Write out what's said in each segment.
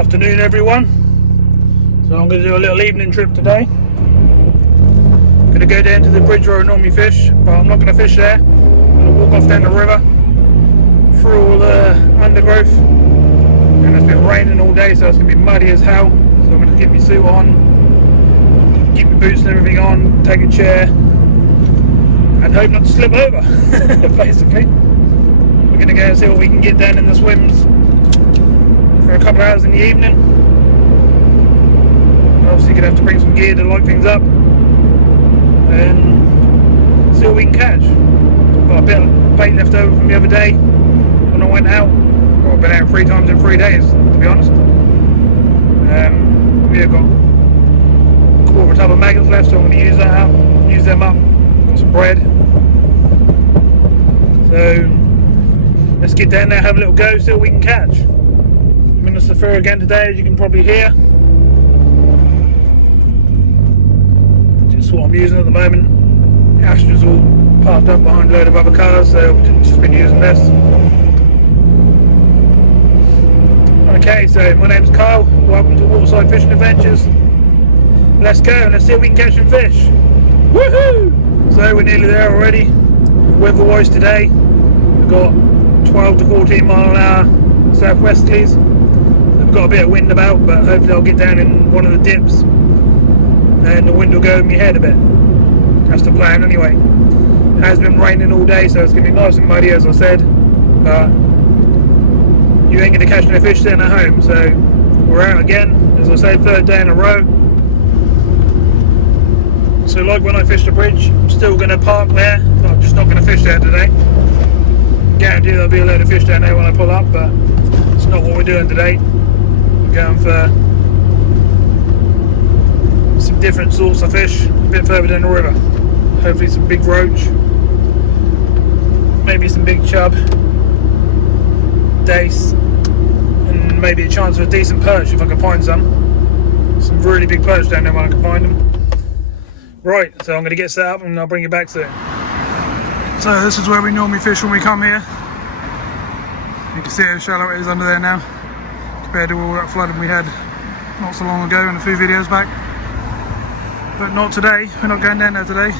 Afternoon everyone. So I'm going to do a little evening trip today. I'm going to go down to the bridge where I normally fish, but I'm not going to fish there. I'm going to walk off down the river through all the undergrowth, and it's been raining all day, so it's going to be muddy as hell. So I'm going to get my suit on, get my boots and everything on, take a chair and hope not to slip over. Basically we're going to go and see what we can get down in the swims for a couple of hours in the evening. Obviously going to have to bring some gear to light things up and see what we can catch. Got a bit of bait left over from the other day when I went out. Well, I've been out 3 times in 3 days, to be honest. We've got a quarter of a tub of maggots left, so I'm going to use them up. Got some bread. So let's get down there, have a little go, see what we can catch. I'm in the Safari again today, as you can probably hear. Just what I'm using at the moment. Astra's all parked up behind a load of other cars, so I've just been using this. Okay, so my name's Kyle. Welcome to Waterside Fishing Adventures. Let's go and let's see if we can catch some fish. Woohoo! So we're nearly there already. Weather-wise today, we've got 12 to 14 mile an hour southwesterlies. We've got a bit of wind about, but hopefully I'll get down in one of the dips and the wind will go in my head a bit. That's the plan anyway. It has been raining all day, so it's going to be nice and muddy, as I said, but you ain't going to catch no fish staying at home. So we're out again, as I say, 3rd day in a row. So like when I fished the bridge, I'm still going to park there, but I'm just not going to fish there today. Guarantee there'll be a load of fish down there when I pull up, but it's not what we're doing today. We're going for some different sorts of fish a bit further down the river. Hopefully some big roach, maybe some big chub, dace, and maybe a chance of a decent perch if I can find some really big perch down there when I can find them. Right, so I'm going to get set up and I'll bring you back to it. So this is where we normally fish when we come here. You can see how shallow it is under there now compared to all that flooding we had not so long ago and a few videos back. But not today, we're not going down there today.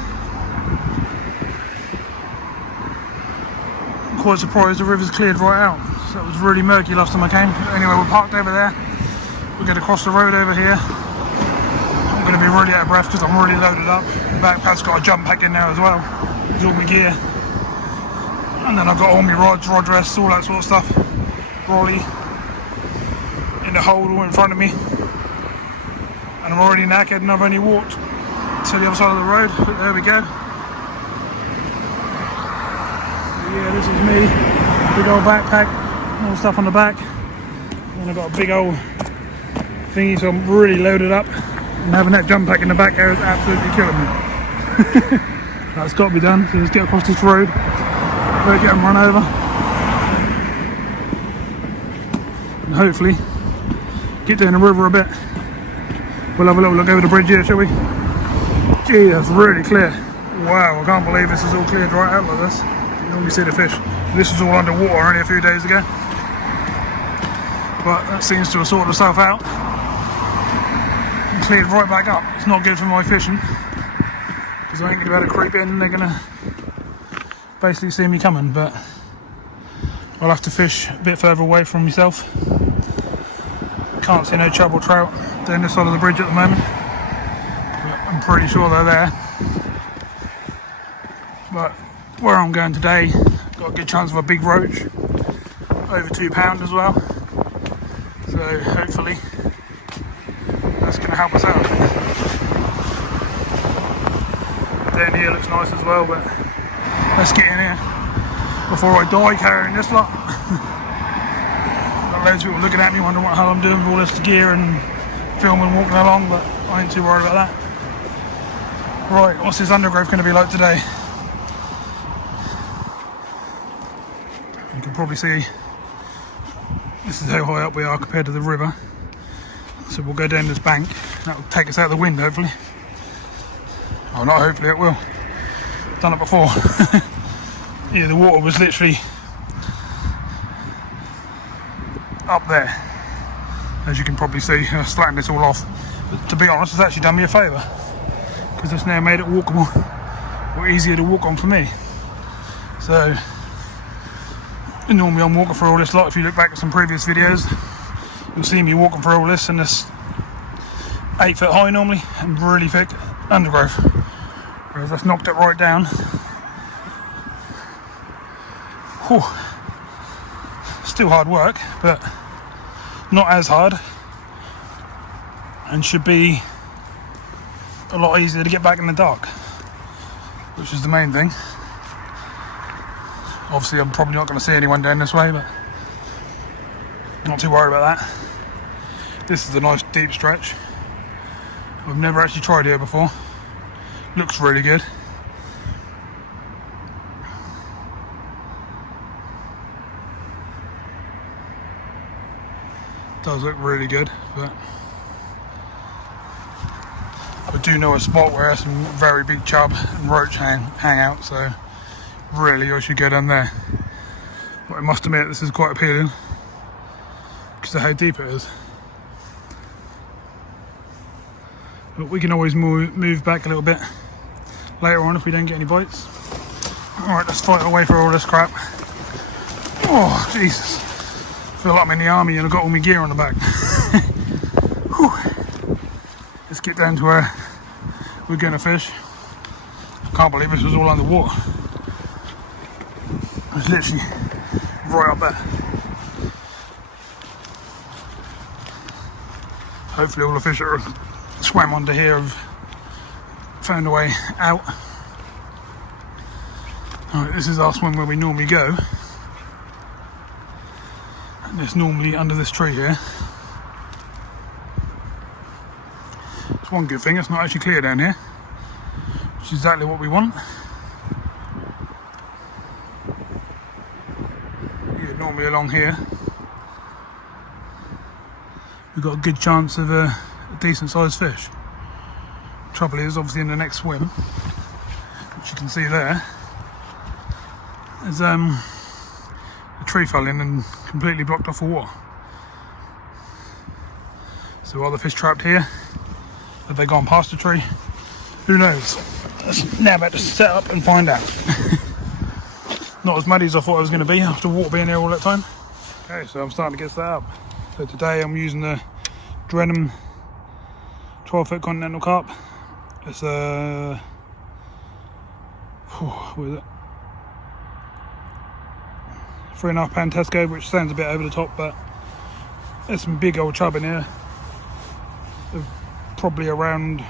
I'm quite surprised the river's cleared right out. So it was really murky last time I came. Anyway, we're parked over there. We're going to cross the road over here. I'm going to be really out of breath because I'm really loaded up. The backpack's got a jump pack in there as well. There's all my gear. And then I've got all my rods, rod rests, all that sort of stuff. Brolly in the hold all in front of me. And I'm already knackered and I've only walked to the other side of the road. But there we go. Yeah, this is me. Big old backpack, all stuff on the back. And I've got a big old thingy, so I'm really loaded up. And having that jump pack in the back there is absolutely killing me. That's got to be done, so let's get across this road. Don't get them run over. And hopefully get down the river a bit. We'll have a little look over the bridge here, shall we? Gee, that's really clear. Wow, I can't believe this is all cleared right out like this. You normally see the fish. This was all underwater only a few days ago. But that seems to have sorted itself out. And cleared right back up. It's not good for my fishing, because I ain't going to be able to creep in and they're going to basically see me coming, but I'll have to fish a bit further away from myself. Can't see no chub or trout down this side of the bridge at the moment, but I'm pretty sure they're there. But where I'm going today, got a good chance of a big roach, over 2 pound as well, so hopefully that's going to help us out. Down here looks nice as well, but let's get in here before I die carrying this lot. Got loads of people looking at me wondering what the hell I'm doing with all this gear and filming walking along, but I ain't too worried about that. Right, what's this undergrowth going to be like today? You can probably see this is how high up we are compared to the river. So we'll go down this bank. That will take us out of the wind, hopefully. Oh, not hopefully, it will. Done it before. Yeah, the water was literally up there. As you can probably see, slacking this all off. But to be honest, it's actually done me a favour, because it's now made it walkable, or easier to walk on for me. So normally I'm walking through all this lot. If you look back at some previous videos, you'll see me walking through all this, and this 8 foot high normally, and really thick undergrowth. Whereas that's knocked it right down. Whew. Still hard work, but not as hard, and should be a lot easier to get back in the dark, which is the main thing. Obviously I'm probably not going to see anyone down this way, but not too worried about that. This is a nice deep stretch. I've never actually tried here before. Looks really good. Does look really good, but I do know a spot where some very big chub and roach hang out, so really I should go down there. But I must admit, this is quite appealing because of how deep it is. But we can always move back a little bit later on if we don't get any bites. Alright, let's fight our way through all this crap. Oh, Jesus. I feel like I'm in the army and I've got all my gear on the back. Let's get down to where we're going to fish. I can't believe this was all underwater. It's literally right up there. Hopefully all the fish that are swam under here have found a way out. Alright, this is our swim where we normally go. And it's normally under this tree here. It's one good thing, it's not actually clear down here, which is exactly what we want. Yeah, normally along here we've got a good chance of a decent sized fish. Trouble is, obviously in the next swim, which you can see there, there's a tree fell in and completely blocked off the water. So are the fish trapped here? Have they gone past the tree? Who knows? It's now about to set up and find out. Not as muddy as I thought it was going to be after water being here all that time. Okay, so I'm starting to get set up. So today I'm using the Drenham 12 foot continental carp. It's a what is it? 3.5 pound Tesco, which sounds a bit over the top, but there's some big old chub in here. They're probably around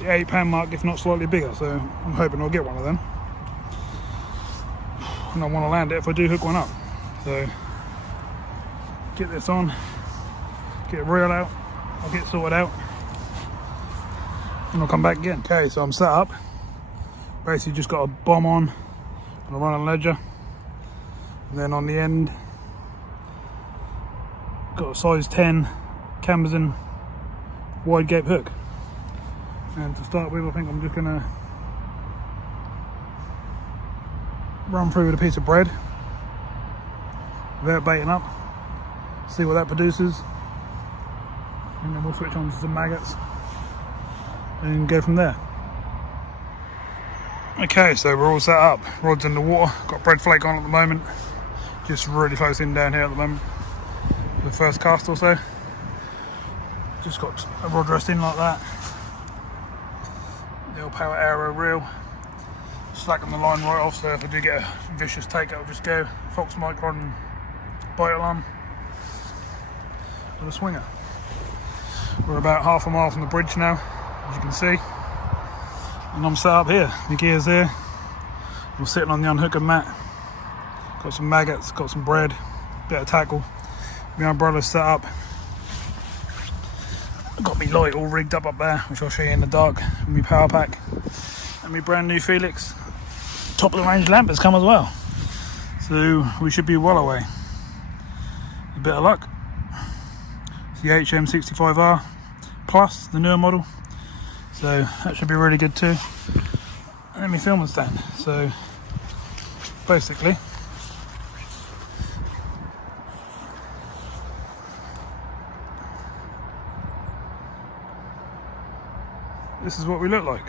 the 8 pound mark, if not slightly bigger, so I'm hoping I'll get one of them. And I want to land it if I do hook one up. So get this on, get a reel out, I'll get sorted out, and I'll come back again. Okay, so I'm set up. Basically just got a bomb on and a running ledger, and then on the end got a size 10 Camazin wide gape hook. And to start with, I think I'm just gonna run through with a piece of bread without baiting up, see what that produces, and then we'll switch on to some maggots and go from there. Okay, so we're all set up, rod's in the water, got bread flake on at the moment, just really close in down here at the moment, the first cast or so. Just got a rod rest in like that, the old power arrow reel, slacken the line right off, so if I do get a vicious take, it'll just go fox micron bite alarm with a swinger. We're about half a mile from the bridge now, as you can see, and I'm set up here. The gear's there, I'm sitting on the unhooking mat, got some maggots, got some bread, bit of tackle, my umbrella's set up, I've got my light all rigged up there, which I'll show you in the dark, with my power pack, and my brand new Felix top of the range lamp has come as well, so we should be well away. A bit of luck. It's the HM65R Plus, the newer model, so that should be really good too. And then my filming stand. So basically this is what we look like.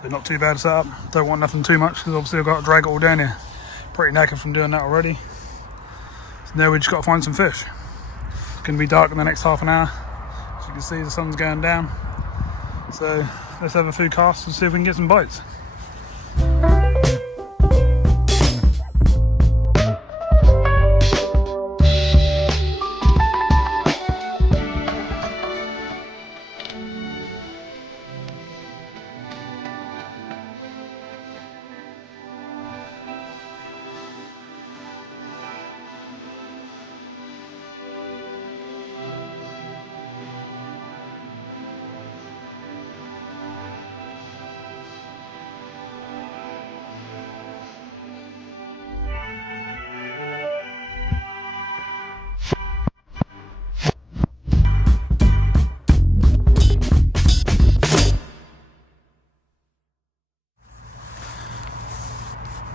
So not too bad to set up. Don't want nothing too much because obviously I've got to drag it all down here. Pretty knackered from doing that already. So now we just got to find some fish. It's going to be dark in the next half an hour. As you can see, the sun's going down. So let's have a few casts and see if we can get some bites.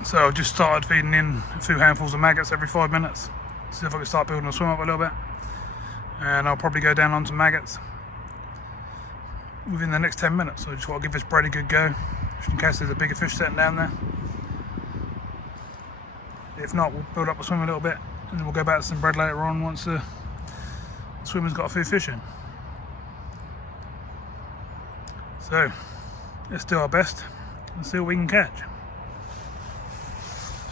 So I've just started feeding in a few handfuls of maggots every 5 minutes. See if I can start building a swim up a little bit. And I'll probably go down onto maggots within the next 10 minutes. So I just want to give this bread a good go, just in case there's a bigger fish sitting down there. If not, we'll build up the swim a little bit and then we'll go back to some bread later on once the swimmer's got a few fish in. So let's do our best and see what we can catch.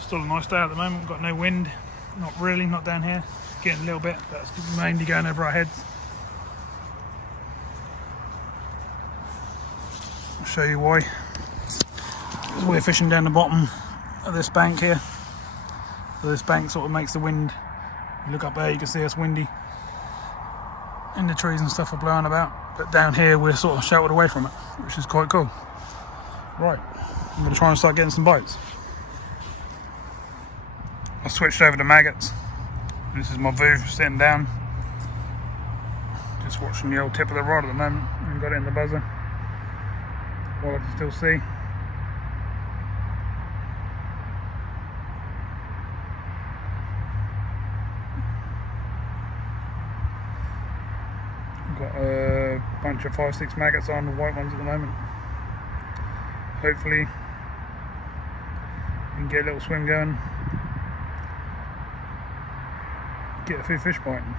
Still a nice day at the moment, we've got no wind, not really, not down here, getting a little bit, but it's mainly going over our heads. I'll show you why. We're fishing down the bottom of this bank here, so this bank sort of makes the wind. You look up there, you can see it's windy and the trees and stuff are blowing about, but down here we're sort of sheltered away from it, which is quite cool. Right, I'm going to try and start getting some bites. I switched over to maggots. This is my view sitting down. Just watching the old tip of the rod at the moment. I haven't got it in the buzzer. While I can still see. I've got a bunch of 5-6 maggots on, the white ones at the moment. Hopefully we can get a little swim going. Get a few fish biting.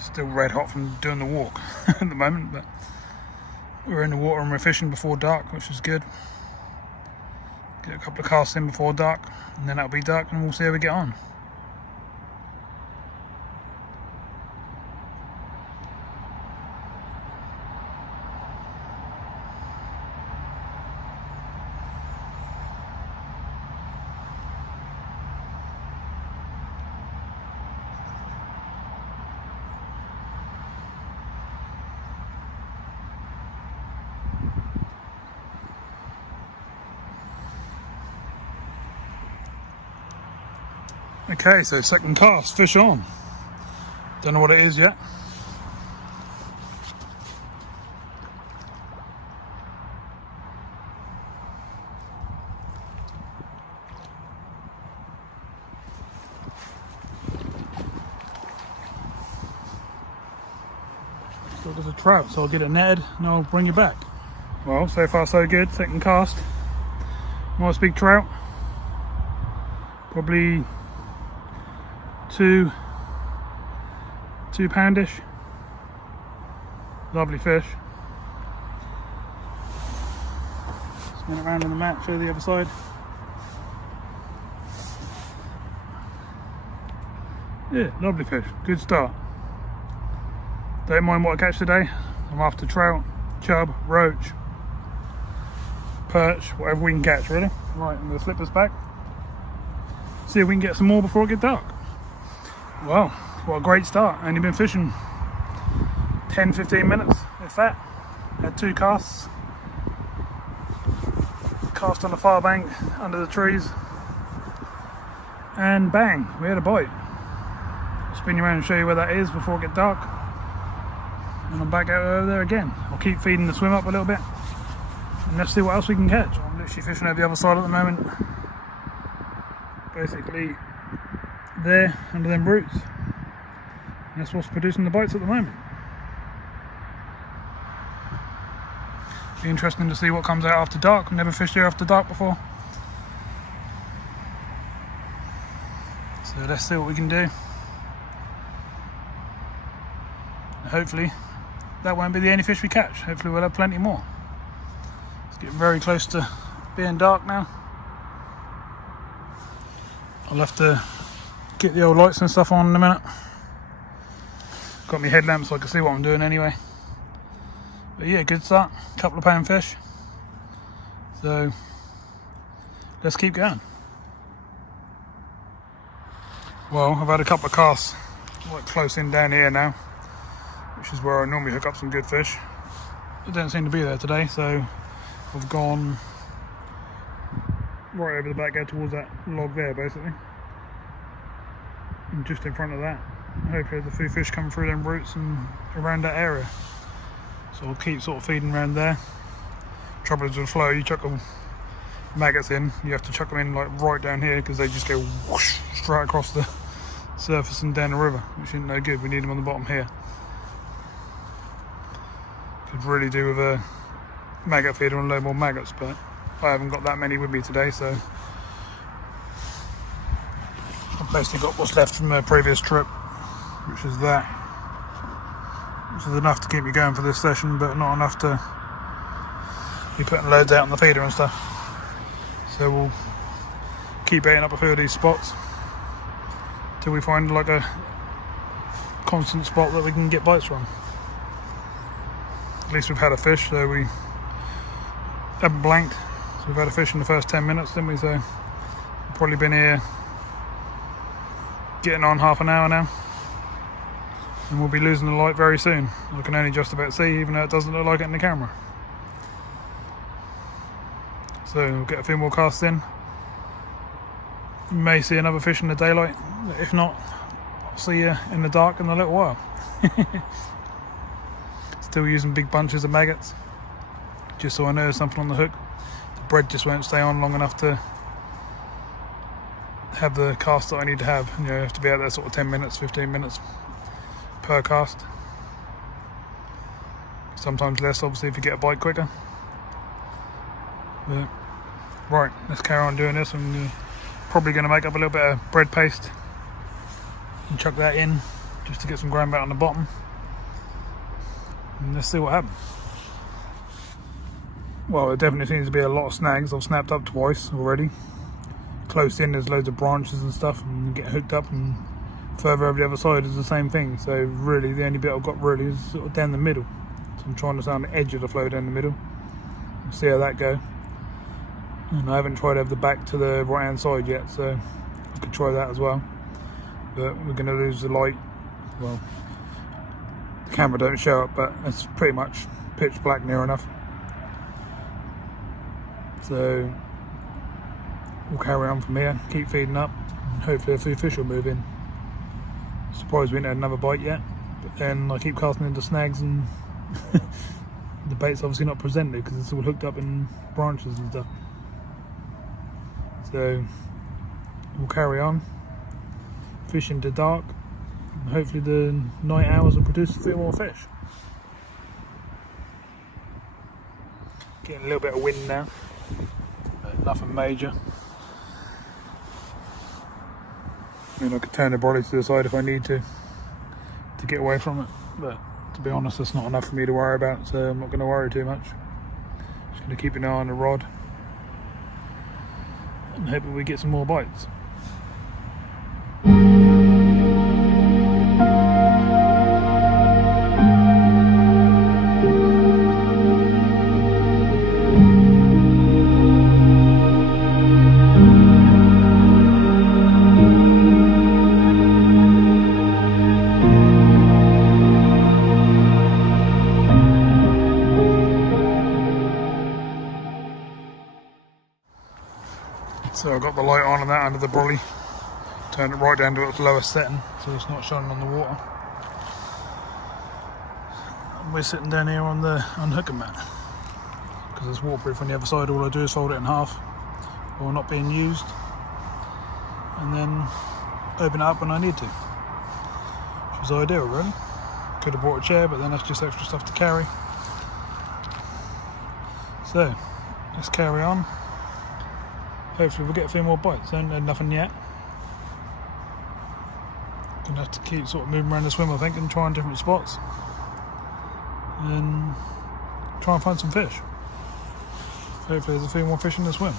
Still red hot from doing the walk at the moment, but we're in the water and we're fishing before dark, which is good. Get a couple of casts in before dark and then it'll be dark and we'll see how we get on. Okay, so second cast, fish on. Don't know what it is yet. So there's a trout, so I'll get it netted and I'll bring you back. Well, so far so good, second cast. Nice big trout. Probably 2 poundish. Lovely fish. Spin it around on the mat, show the other side. Yeah, lovely fish, good start. Don't mind what I catch today. I'm after trout, chub, roach, perch, whatever we can catch really. Right, I'm going to slip this back. See if we can get some more before it gets dark. Well, what a great start. Only been fishing 10-15 minutes, if that. Had 2 casts. Cast on the far bank under the trees. And bang, we had a bite. I'll spin you around and show you where that is before it gets dark. And I'm back out over there again. I'll keep feeding the swim up a little bit. and let's see what else we can catch. I'm literally fishing over the other side at the moment, basically there under them roots, and that's what's producing the bites at the moment. Be interesting to see what comes out after dark. I've never fished here after dark before, so let's see what we can do. Hopefully that won't be the only fish we catch. Hopefully we'll have plenty more. It's getting very close to being dark now. I'll have to get the old lights and stuff on in a minute. Got my headlamp so I can see what I'm doing anyway. But yeah, good start. Couple of pound fish. So let's keep going. Well, I've had a couple of casts like close in down here now, which is where I normally hook up some good fish. They don't seem to be there today, so I've gone right over the back there towards that log there basically, and just in front of that hopefully there's a few fish coming through them roots and around that area, so I'll keep sort of feeding around there. Trouble is with flow, you chuck the maggots in, you have to chuck them in like right down here because they just go whoosh straight across the surface and down the river, which isn't no good. We need them on the bottom here. Could really do with a maggot feeder and a load more maggots, but I haven't got that many with me today, so I've basically got what's left from a previous trip, which is that, which is enough to keep me going for this session, but not enough to be putting loads out on the feeder and stuff. So we'll keep baiting up a few of these spots till we find like a constant spot that we can get bites from. At least we've had a fish, so we haven't blanked. So we've had a fish in the first 10 minutes, didn't we? So we've probably been here getting on half an hour now, and we'll be losing the light very soon. I can only just about see, even though it doesn't look like it in the camera. So we'll get a few more casts in. You may see another fish in the daylight. If not, I'll see you in the dark in a little while. Still using big bunches of maggots, just so I know there's something on the hook. The bread just won't stay on long enough to have the cast that I need to have. You know, you have to be out there sort of 10 minutes, 15 minutes per cast. Sometimes less, obviously, if you get a bite quicker. But, right, let's carry on doing this. I'm probably going to make up a little bit of bread paste and chuck that in just to get some ground bait on the bottom. And let's see what happens. Well, there definitely seems to be a lot of snags. I've snapped up twice already. Close in there's loads of branches and stuff, and get hooked up, and further over the other side is the same thing. So really the only bit I've got really is sort of down the middle. So I'm trying to stay on the edge of the flow down the middle and see how that goes. And I haven't tried over the back to the right hand side yet, so I could try that as well. But we're going to lose the light. Well, the camera don't show it, but it's pretty much pitch black near enough. So we'll carry on from here, keep feeding up, and hopefully a few fish will move in. Surprised we didn't have another bite yet, but then I keep casting into snags and the bait's obviously not presented because it's all hooked up in branches and stuff. So we'll carry on, fish into dark, and hopefully the night hours will produce a few more fish. Getting a little bit of wind now, but nothing major. I mean, I could turn the brolly to the side if I need to get away from it, but to be honest, that's not enough for me to worry about, so I'm not going to worry too much. Just going to keep an eye on the rod and hope we get some more bites. So I've got the light on and that under the brolly, turned it right down to its lowest setting so it's not shining on the water. And we're sitting down here on the unhooking mat. because it's waterproof on the other side. All I do is fold it in half while not being used, and then open it up when I need to, which is ideal really. Could have bought a chair, but then that's just extra stuff to carry. So let's carry on. Hopefully we'll get a few more bites. Ain't had nothing yet. Gonna have to keep sort of moving around the swim, I think, and trying different spots and try and find some fish. Hopefully there's a few more fish in the swim.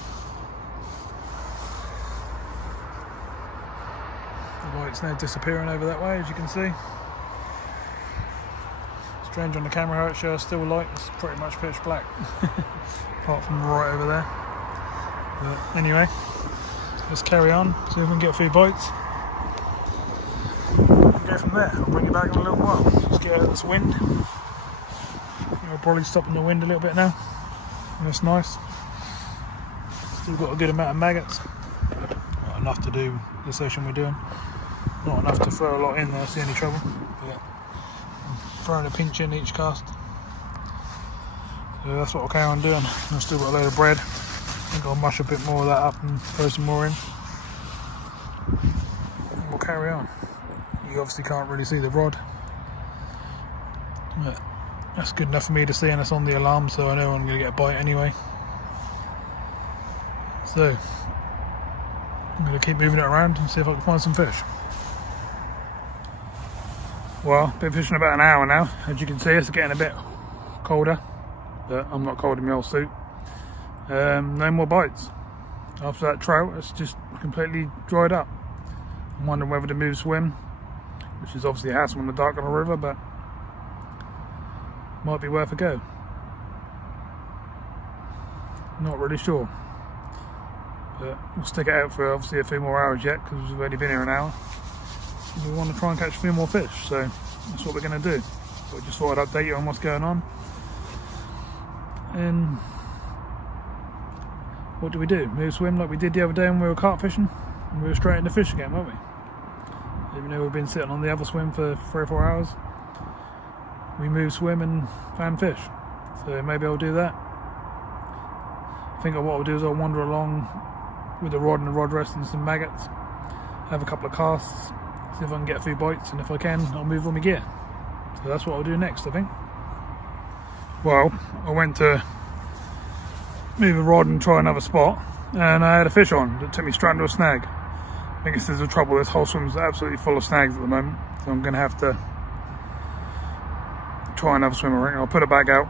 The light's now disappearing over that way, as you can see. Strange on the camera how it shows still light. It's pretty much pitch black apart from right over there. But anyway, let's carry on, see if we can get a few bites and go from there. I'll bring you back in a little while. Just get out of this wind. I'll probably stop in the wind a little bit now. That's nice. Still got a good amount of maggots. Not enough to do the session we're doing. Not enough to throw a lot in there, see any trouble. But I'm throwing a pinch in each cast. So that's what I'll carry on doing. I've still got a load of bread. I think I'll mush a bit more of that up and throw some more in. And we'll carry on. You obviously can't really see the rod. But that's good enough for me to see, and it's on the alarm, so I know I'm going to get a bite anyway. So I'm going to keep moving it around and see if I can find some fish. Well, been fishing about an hour now. As you can see, it's getting a bit colder, but I'm not cold in my old suit. No more bites. After that trout, it's just completely dried up. I'm wondering whether to move swim, which is obviously a hassle on the dark of the river, but might be worth a go. Not really sure, but we'll stick it out for obviously a few more hours yet, because we've only been here an hour. We want to try and catch a few more fish, so that's what we're going to do. But I just thought I'd update you on what's going on. And what do we do? Move swim like we did the other day when we were carp fishing, and we were straight into fish again, weren't we? Even though we've been sitting on the other swim for 3 or 4 hours, we moved swim and found fish. So maybe I'll do that. I think what I'll do is I'll wander along with the rod and the rod rest and some maggots, have a couple of casts, see if I can get a few bites, and if I can, I'll move all my gear. So that's what I'll do next, I think. Well, I went to move a rod and try another spot, and I had a fish on that took me straight into a snag. I think this is the trouble. This whole swim's absolutely full of snags at the moment, so I'm going to have to try another swim. I reckon I'll put it back out,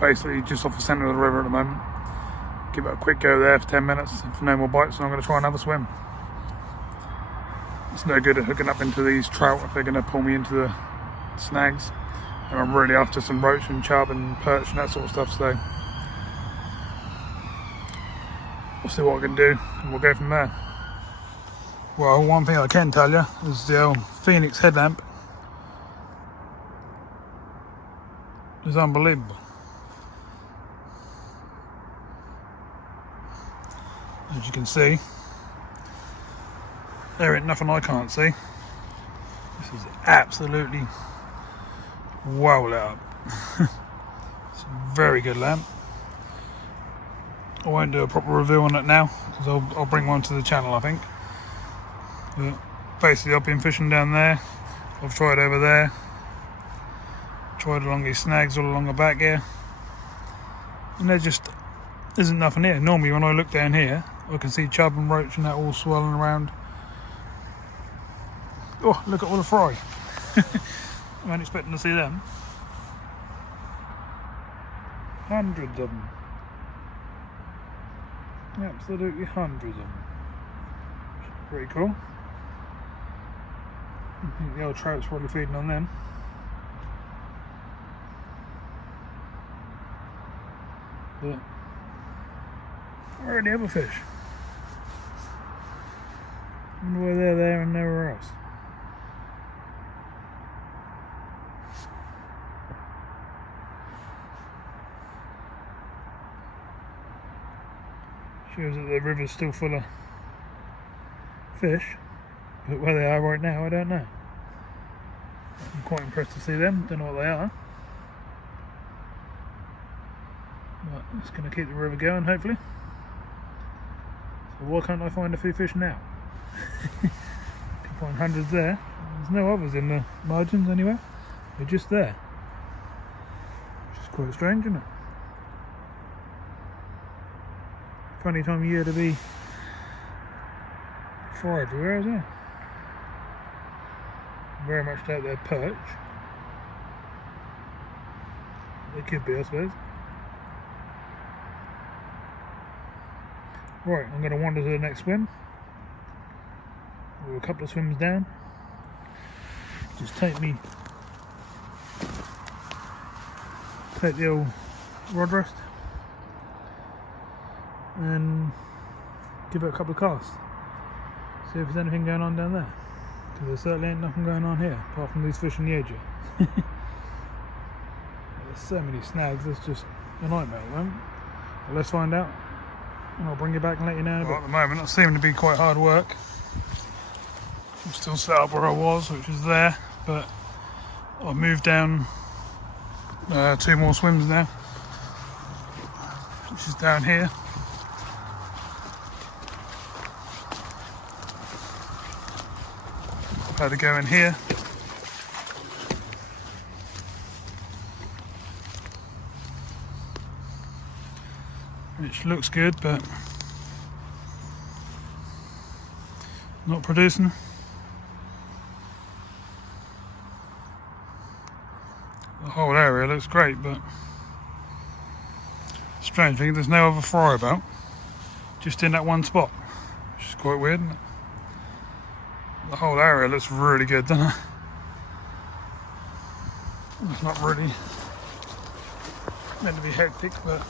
basically just off the centre of the river at the moment. Give it a quick go there for 10 minutes. If no more bites, then I'm going to try another swim. It's no good at hooking up into these trout if they're going to pull me into the snags. And I'm really after some roach and chub and perch and that sort of stuff, so we'll see what I can do and we'll go from there. Well, one thing I can tell you is the old Phoenix headlamp is unbelievable. As you can see, there ain't nothing I can't see. This is absolutely well lit up. It's a very good lamp. I won't do a proper review on it now, because I'll bring one to the channel, I think. But basically I've been fishing down there, I've tried over there, tried along these snags all along the back here, and there just isn't nothing here. Normally when I look down here I can see chub and roach and that all swirling around. Oh, look at all the fry. I wasn't expecting to see them. Hundreds of them. Absolutely hundreds of them. Pretty cool. I think the old trout's probably feeding on them. But where are the other fish? I wonder why they're there and nowhere else. Shows that the river's still full of fish, but where they are right now I don't know. I'm quite impressed to see them, don't know what they are. It's going to keep the river going, hopefully. So why can't I find a few fish now? Can find hundreds there. There's no others in the margins anywhere. They're just there. Which is quite strange, isn't it? Funny time of year to be fry everywhere, isn't it? Very much doubt they're perch. They could be, I suppose. Right, I'm going to wander to the next swim. We're a couple of swims down. Just take the old rod rest and give it a couple of casts. See if there's anything going on down there. Because there certainly ain't nothing going on here, apart from these fish in the edge. There's so many snags, it's just a nightmare at the moment. But let's find out, and I'll bring you back and let you know. Well, at the moment, it's seeming to be quite hard work. I'm still set up where I was, which is there, but I've moved down 2 more swims now, which is down here. I've had to go in here. Which looks good, but not producing. The whole area looks great, but strange thing, there's no other fry about, just in that one spot, which is quite weird, isn't it? The whole area looks really good, doesn't it? It's not really meant to be hectic, but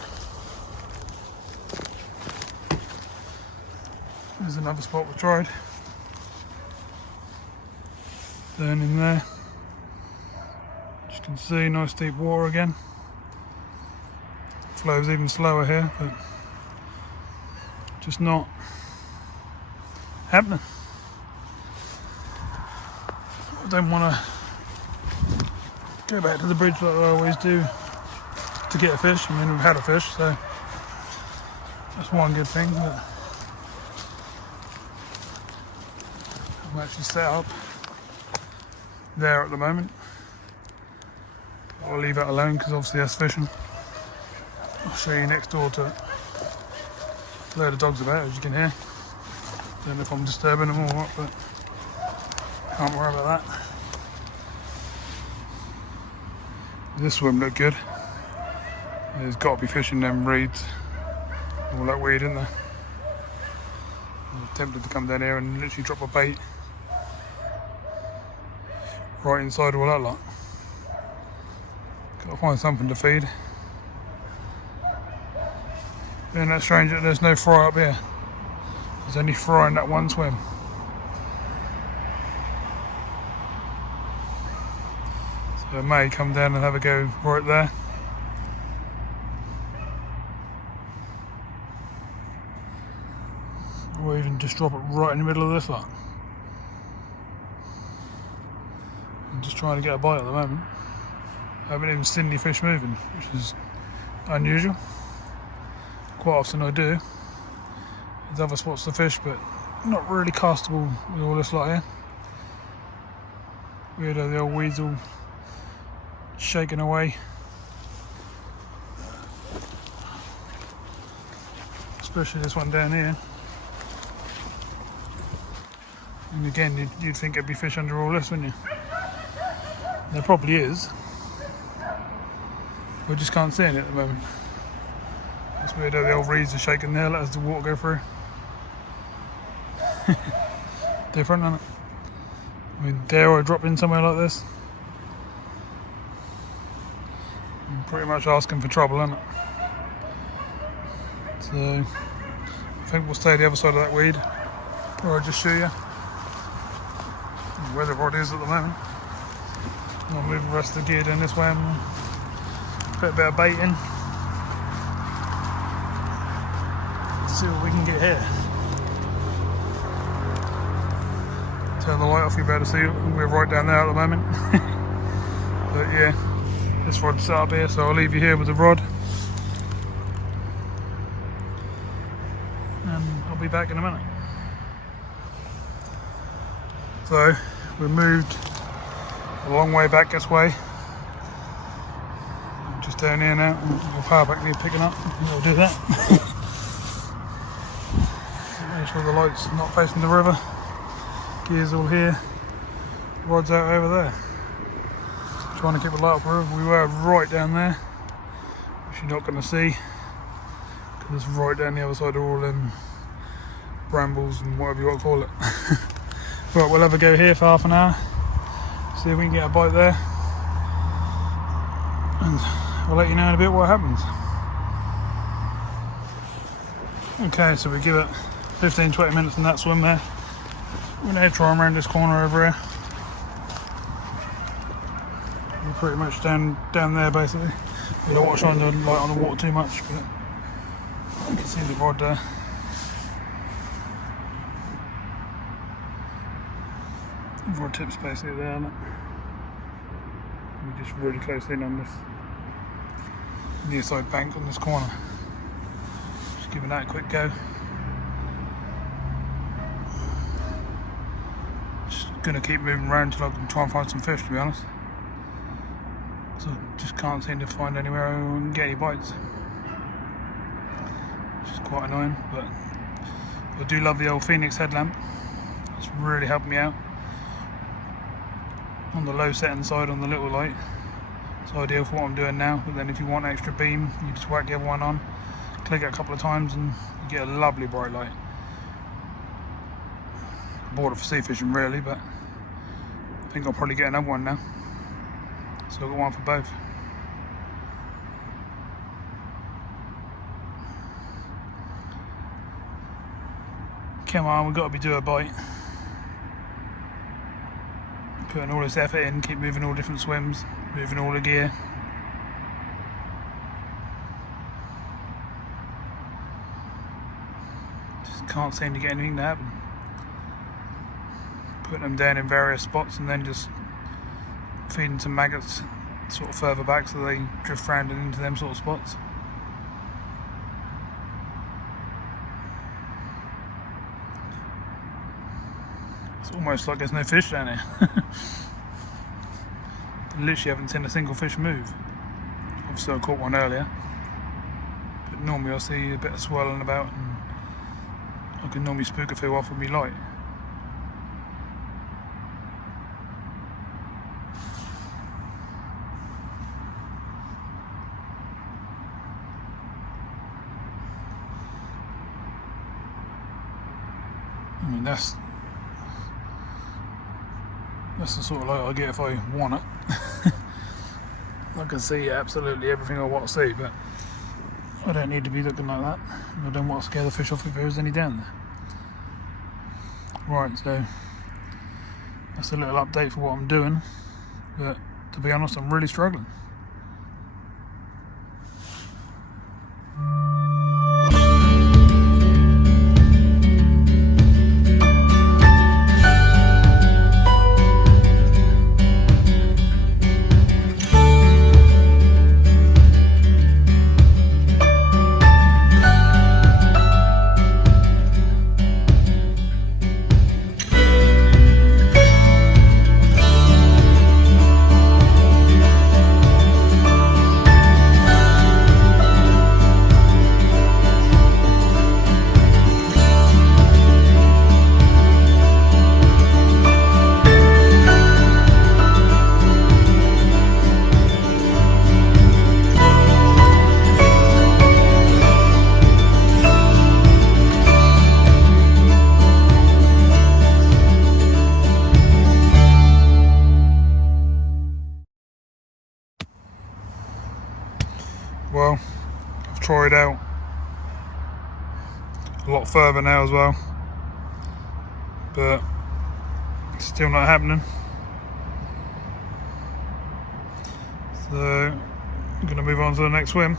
there's another spot we tried. Down in there. As you can see, nice deep water again. Flow's even slower here, but just not happening. I don't want to go back to the bridge like I always do to get a fish. I mean, we've had a fish, so that's one good thing. But I'm actually set up there at the moment. I'll leave that alone because obviously that's fishing. I'll show you next door to it. A load of dogs about, as you can hear. Don't know if I'm disturbing them or what, but can't worry about that. This swim looked good. There's got to be fish in them reeds. All that weed, isn't there? I'm tempted to come down here and literally drop a bait right inside all that lot. Got to find something to feed. Isn't that strange that there's no fry up here? There's only fry in that one swim. So I may come down and have a go right there. Or even just drop it right in the middle of this lot. I'm just trying to get a bite at the moment. I haven't even seen any fish moving, which is unusual. Quite often I do. There's other spots to fish, but not really castable with all this lot here. Weirdo, the old weeds all shaking away. Especially this one down here. And again, you'd think there'd be fish under all this, wouldn't you? There probably is. We just can't see any at the moment. It's weird how the old reeds are shaking there, let us the water go through. Different, isn't it? I mean, dare I drop in somewhere like this? I'm pretty much asking for trouble, isn't it? So, I think we'll stay the other side of that weed, or I'll just show you. Wherever it is at the moment. I'll move the rest of the gear down this way and put a bit of bait in. Let's see what we can get here. Turn the light off, you better see we're right down there at the moment. But yeah, this rod's set up here, so I'll leave you here with the rod. be back in a minute. So we moved a long way back this way. Just down here now. The power back needs picking up. We'll do that. Make sure the light's not facing the river. Gears all here. Rods out over there. Trying to keep the light up the river. We were right down there, which you're not going to see because it's right down the other side of all them brambles and whatever you want to call it. Right, we'll have a go here for half an hour. See if we can get a bite there. And I'll let you know in a bit what happens. Okay, so we give it 15-20 minutes in that swim there. We're going to try and around this corner over here. We're pretty much down there basically. We don't want to shine the light on the water too much, but you can see the rod there. Rod tip's basically there, isn't it? We're just really close in on this near side bank on this corner. Just giving that a quick go. Just gonna keep moving around until I can try and find some fish, to be honest. So just can't seem to find anywhere I can get any bites. Which is quite annoying, but I do love the old Phoenix headlamp. It's really helped me out. On the low setting side on the little light. It's ideal for what I'm doing now, but then if you want extra beam, you just whack the other one on, click it a couple of times and you get a lovely bright light. I bought it for sea fishing really, but I think I'll probably get another one now. So I've got one for both. Come on, we've got to be doing a bite. Putting all this effort in, keep moving all different swims, moving all the gear. Just can't seem to get anything to happen. Putting them down in various spots and then just feeding some maggots sort of further back so they drift round and into them sort of spots. It's almost like there's no fish down here. I literally haven't seen a single fish move. Obviously I caught one earlier, but normally I'll see a bit of swirling about and I can normally spook a few off with me light. I mean that's the sort of light I get if I want it. I can see absolutely everything I want to see, but I don't need to be looking like that. I don't want to scare the fish off if there is any down there. Right, so that's a little update for what I'm doing, but to be honest, I'm really struggling. Well, I've tried out a lot further now as well, but it's still not happening. So I'm going to move on to the next swim.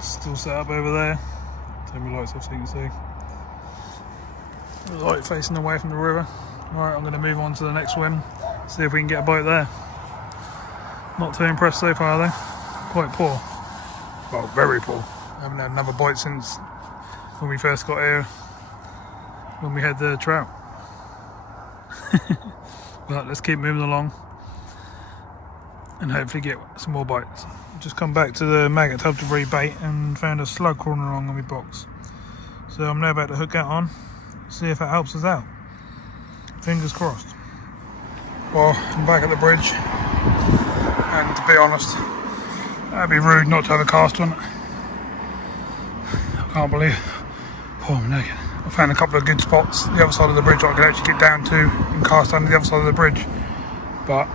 Still set up over there. Turn my lights off so you can see. The light facing away from the river. Alright, I'm going to move on to the next swim, see if we can get a bite there. Not too impressed so far though. Quite poor. Well, very poor. I haven't had another bite since when we first got here, when we had the trout. But let's keep moving along and hopefully get some more bites. Just come back to the maggot tub to rebait and found a slug crawling along on my box. So I'm now about to hook that on, see if it helps us out. Fingers crossed. Well, I'm back at the bridge, and to be honest, that'd be rude not to have a cast on it. I can't believe, oh, I'm naked. I found a couple of good spots the other side of the bridge I could actually get down to and cast under the other side of the bridge, but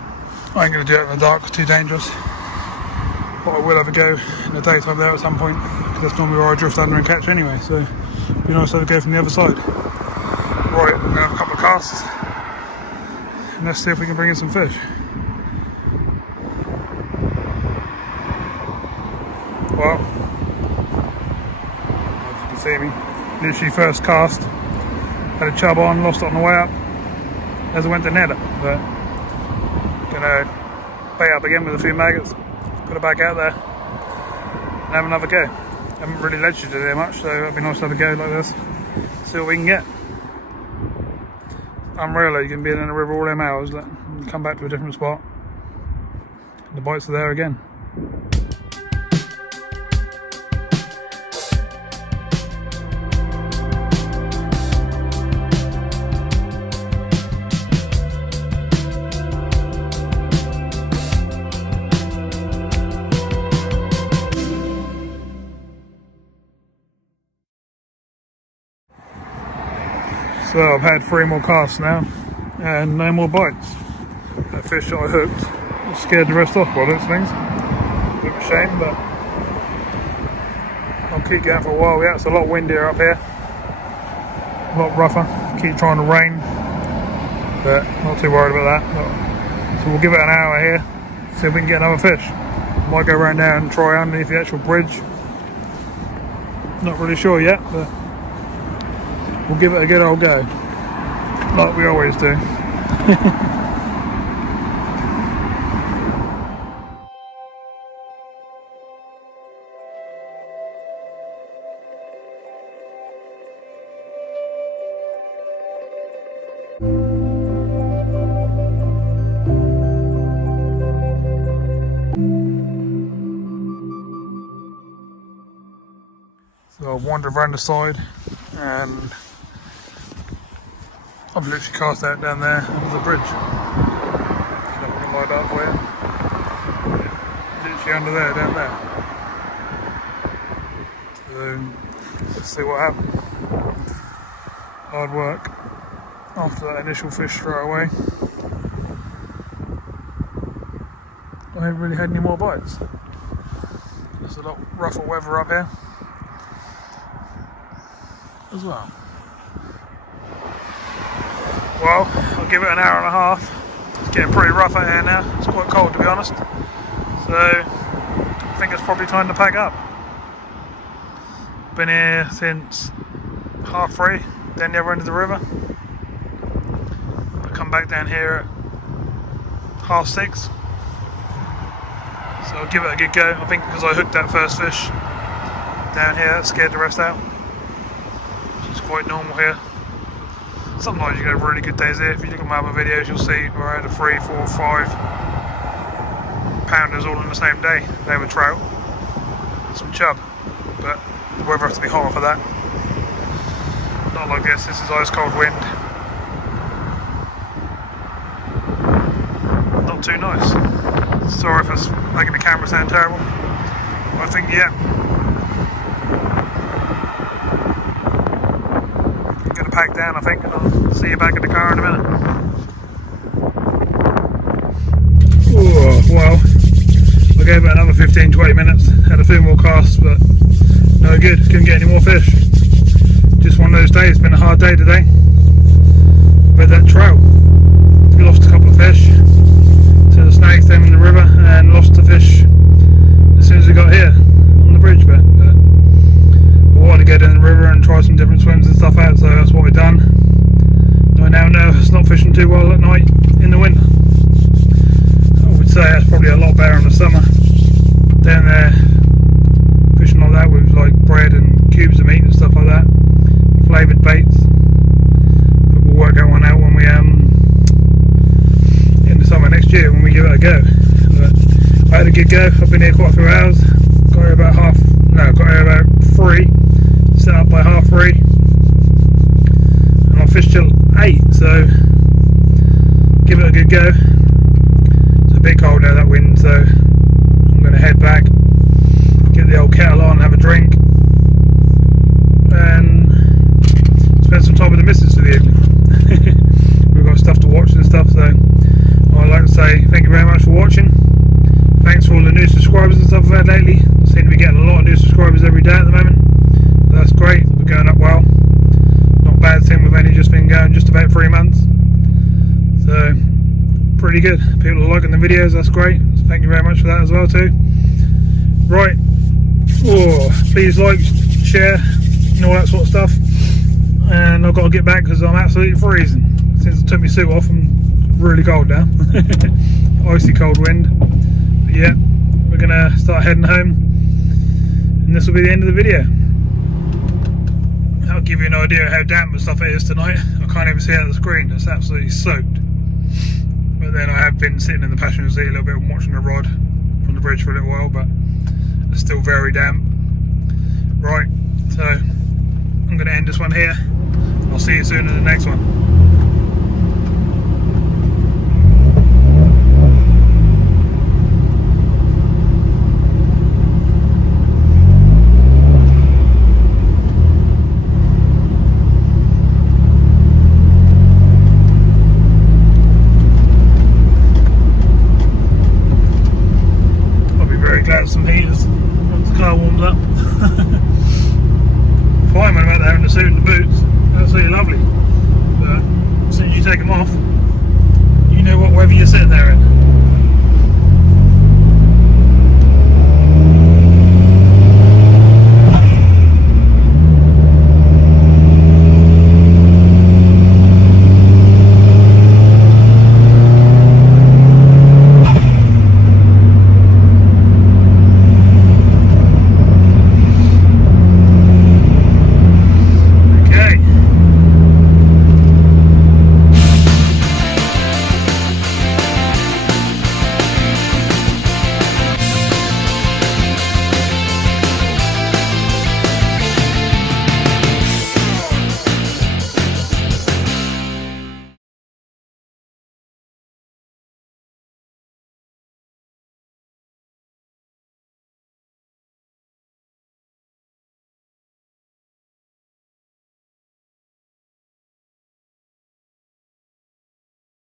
I ain't going to do it in the dark, it's too dangerous. But I will have a go in the daytime there at some point, because that's normally where I drift under and catch anyway, so it'd be nice to have a go from the other side. Right, I'm going to have a couple of casts, and let's see if we can bring in some fish. Well, as you can see me, literally first cast, had a chub on, lost it on the way up as I went to net it, but gonna bait up again with a few maggots, put it back out there and have another go. Haven't really led you to do much, so it'd be nice to have a go like this, see what we can get. Unreal, you can be in the river all them hours, come back to a different spot, the bites are there again. So I've had 3 more casts now and no more bites. That fish that I hooked scared the rest off by those things. A bit of a shame, but I'll keep going for a while. Yeah, it's a lot windier up here, a lot rougher. Keep trying to rain, but not too worried about that. So we'll give it an hour here, see if we can get another fish. Might go around there and try underneath the actual bridge. Not really sure yet, but we'll give it a good old go, like we always do. So I've wandered around the side and I've literally cast out down there under the bridge. I'm going to light up for you. Literally under there, down there. So let's see what happens. Hard work after that initial fish straight away. I haven't really had any more bites. There's a lot rougher weather up here as well. Well, I'll give it an hour and a half. It's getting pretty rough out here now. It's quite cold, to be honest. So I think it's probably time to pack up. Been here since 3:30, down the other end of the river. I come back down here at 6:30. So I'll give it a good go. I think because I hooked that first fish down here, it scared the rest out. It's quite normal here. Sometimes you get really good days here. If you look at my other videos, you'll see where I had a 3, 4, 5 pounders all in the same day. They were trout, some chub, but the weather has to be hotter for that. Not like this. This is ice cold wind. Not too nice. Sorry if it's making the camera sound terrible. But I think, yeah, pack down, I think, and I'll see you back in the car in a minute. Ooh, well, I gave it another 15-20 minutes, had a few more casts, but no good, couldn't get any more fish. Just one of those days, it's been a hard day today. With that trout, we lost a couple of fish to the snakes down in the river, and lost the fish as soon as we got here on the bridge bit. But I wanted to go down the river and try some different swims and stuff out, so that's what we've done. I now know it's not fishing too well at night in the winter. I would say that's probably a lot better in the summer. Down there, fishing like that with like bread and cubes of meat and stuff like that, flavoured baits. But we'll work that one out when we in the summer next year when we give it a go. But I had a good go. I've been here quite a few hours. Got here about 3. Set up by 3:30, and I fished till 8. So give it a good go. It's a bit cold now, that wind, so I'm going to head back, get the old kettle on, have a drink, and spend some time with the missus for the evening. We've got stuff to watch and stuff, so I'd like to say thank you very much for watching. Thanks for all the new subscribers and stuff I've had lately. I seem to be getting a lot of new subscribers every day at the moment. So that's great, we're going up well. Not a bad thing, we've only just been going just about 3 months. So pretty good. People are liking the videos, that's great. So thank you very much for that as well too. Right, please like, share, and all that sort of stuff. And I've got to get back because I'm absolutely freezing. Since I took my suit off, I'm really cold now. Icy cold wind. But yeah, we're gonna start heading home, and this will be the end of the video. That'll give you an idea of how damp and stuff it is tonight. I can't even see out the screen, it's absolutely soaked. But then I have been sitting in the passenger seat a little bit and watching the rod from the bridge for a little while, but it's still very damp. Right, so I'm going to end this one here. I'll see you soon in the next one. Glad some heaters once the car warms up. Fine when I'm out there having the suit and the boots, absolutely lovely. But as soon as you take them off, you know what weather you're sitting there in.